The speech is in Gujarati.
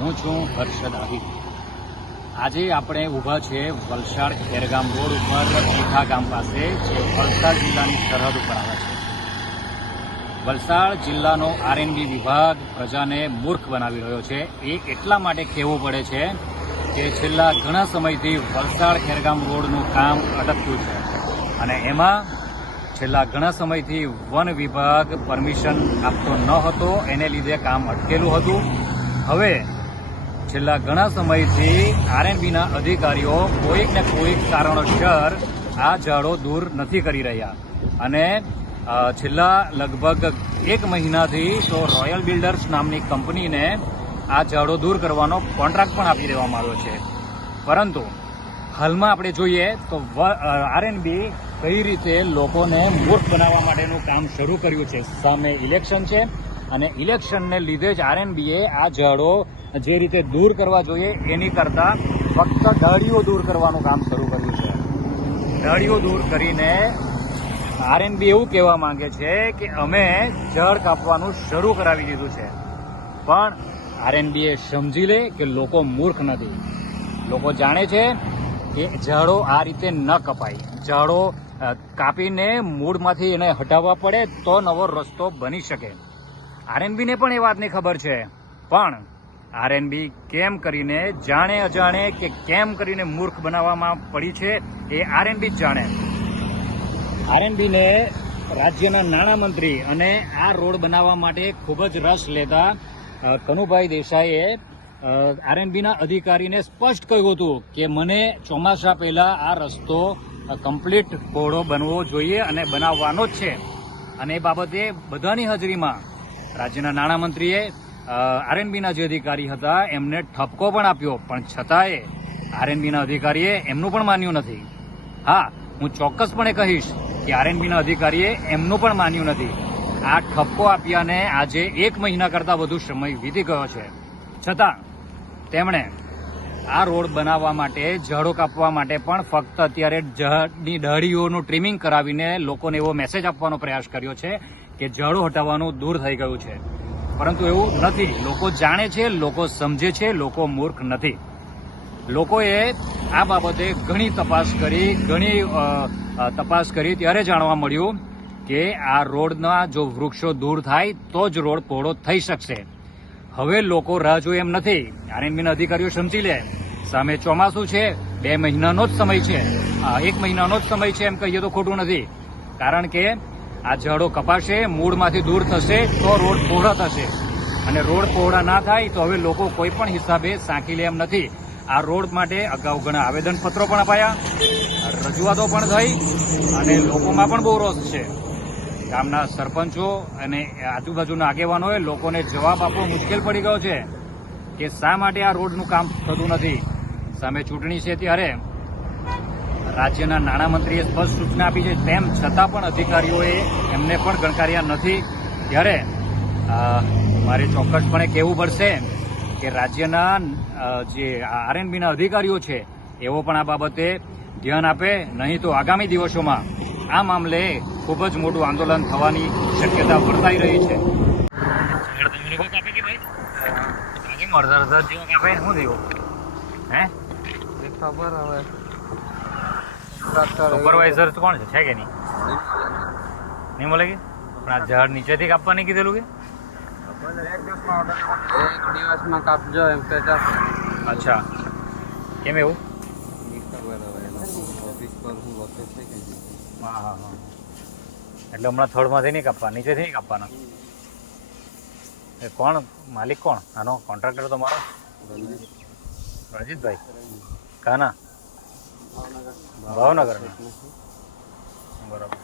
હું છું હર્ષદ આહિર। આજે આપણે ઊભા છે વલસાડ ખેરગામ રોડ ઉપર પીઠા ગામ પાસે, જે વલસાડ જિલ્લાની સરહદ ઉપર આવે છે। વલસાડ જિલ્લાનો આરએનબી વિભાગ પ્રજાને મૂર્ખ બનાવી રહ્યો છે। એ એટલા માટે કહેવું પડે છે કે છેલ્લા ઘણા સમયથી વલસાડ ખેરગામ રોડનું કામ અટક્યું છે અને એમાં છેલ્લા ઘણા સમયથી વન વિભાગ પરમિશન આપતો ન હતો, એને લીધે કામ અટકેલું હતું। હવે છેલ્લા ઘણા સમયથી આરએનબીના અધિકારીઓ કોઈક ને કોઈક કારણોસર આ ઝાડો દૂર નથી કરી રહ્યા અને છેલ્લા લગભગ 1 મહિનાથી તો રોયલ બિલ્ડર્સ નામની કંપનીને આ ઝાડો દૂર કરવાનો કોન્ટ્રાક્ટ પણ આપી દેવામાં આવ્યો છે। પરંતુ હાલમાં આપણે જોઈએ તો આરએનબી કઈ રીતે લોકોને મૂર્ખ બનાવવા માટેનું કામ શરૂ કર્યું છે। સામે ઇલેક્શન છે અને ઇલેક્શનને લીધે જ આરએનબીએ આ ઝાડો જે રીતે દૂર કરવા જોઈએ એની કરતાં ફક્ત ડાળીઓ દૂર કરવાનું કામ શરૂ કર્યું છે। ડાળીઓ દૂર કરીને આરએનબી એવું કહેવા માંગે છે કે અમે ઝાડ કાપવાનું શરૂ કરાવી દીધું છે, પણ આરએનબીએ સમજી લે કે લોકો મૂર્ખ નથી। લોકો જાણે છે કે ઝાડો આ રીતે ન કપાય, ઝાડો કાપીને મૂળમાંથી એને હટાવવા પડે તો નવો રસ્તો બની શકે। આરએનબીને પણ એ વાતની ખબર છે, પણ આરએનબી કેમ કરીને જાણે અજાણે કે કેમ કરીને મૂર્ખ બનાવવામાં પડી છે એ આરએનબી જ જાણે। આરએનબીને રાજ્યના નાણામંત્રી અને આ રોડ બનાવવા માટે ખૂબ જ રસ લેતા કનુભાઈ દેસાઈએ આરએનબીના અધિકારીને સ્પષ્ટ કહ્યું હતું કે મને ચોમાસા પહેલાં આ રસ્તો કમ્પ્લીટ પહોળો બનવો જોઈએ અને બનાવવાનો જ છે। અને એ બાબતે બધાની હાજરીમાં રાજ્યના નાણામંત્રીએ આરએનબીના જે અધિકારી હતા એમને ઠપકો પણ આપ્યો, પણ છતાંય આરએનબીના અધિકારીએ એમનું પણ માન્યું નથી। હા, હું ચોક્કસપણે કહીશ કે આરએનબીના અધિકારીએ એમનું પણ માન્યું નથી। આ ઠપકો આપ્યાને આજે 1 મહિના કરતાં વધુ સમય વીતી ગયો છે, છતાં તેમણે આ રોડ બનાવવા માટે, ઝાડો કાપવા માટે પણ ફક્ત અત્યારે ઝાડની ડાળીઓનું ટ્રીમિંગ કરાવીને લોકોને એવો મેસેજ આપવાનો પ્રયાસ કર્યો છે કે ઝાડો હટાવવાનું દૂર થઈ ગયું છે, પરંતુ એવું નથી। લોકો જાણે છે, લોકો સમજે છે, લોકો મૂર્ખ નથી। લોકોએ આ બાબતે ઘણી તપાસ કરી ત્યારે જાણવા મળ્યું કે આ રોડના જો વૃક્ષો દૂર થાય તો જ રોડ પહોળો થઈ શકશે। હવે લોકો રાહ જોઈએ એમ નથી। આરએનબીના અધિકારીઓ સમજી લે, સામે ચોમાસું છે, 2 મહિનાનો જ સમય છે, 1 મહિનાનો જ સમય છે એમ કહીએ તો ખોટું નથી, કારણ કે આ ઝાડો કપાશે, મૂળમાંથી દૂર થશે તો રોડ પહોળા થશે અને રોડ પહોળા ના થાય તો હવે લોકો કોઈ પણ હિસાબે સાંકી લે એમ નથી। આ રોડ માટે અગાઉ ઘણા આવેદનપત્રો પણ અપાયા, રજૂઆતો પણ થઈ અને લોકોમાં પણ બહુ રોષ છે। ગામના સરપંચો અને આજુબાજુના આગેવાનોએ લોકોને જવાબ આપવો મુશ્કેલ પડી ગયો છે કે શા માટે આ રોડનું કામ થતું નથી। સામે ચૂંટણી છે ત્યારે રાજ્યના નાણામંત્રીએ સ્પષ્ટ સૂચના આપી છે, તેમ છતાં પણ અધિકારીઓએ એમને પણ ગણકાર્યા નથી। ત્યારે મારે ચોક્કસપણે કહેવું પડશે કે રાજ્યના જે આરએનબીના અધિકારીઓ છે એવો પણ આ બાબતે ધ્યાન આપે, નહીં તો આગામી દિવસોમાં આ મામલે ખૂબ જ મોટું આંદોલન થવાની શક્યતા વર્તાઈ રહી છે। ખબર હવે સુપરવાઇઝર કોણ છે કે નહીં બોલે કે પણ આ ઝાડ નીચેથી કાપવા નહીં કીધેલું કે 1 દિવસમાં કાપજો એમ કે જશે। અચ્છા, કેમ એવું? ઓફિસ પર હું વખતે છે કે હા, એટલે હમણાં થડમાંથી નહીં કાપવા, નીચેથી નહીં કાપવાના। એ કોણ માલિક, કોણ આનો કોન્ટ્રાક્ટર? તમારો રણજીતભાઈ કાના ભાવનગરના, બરાબર।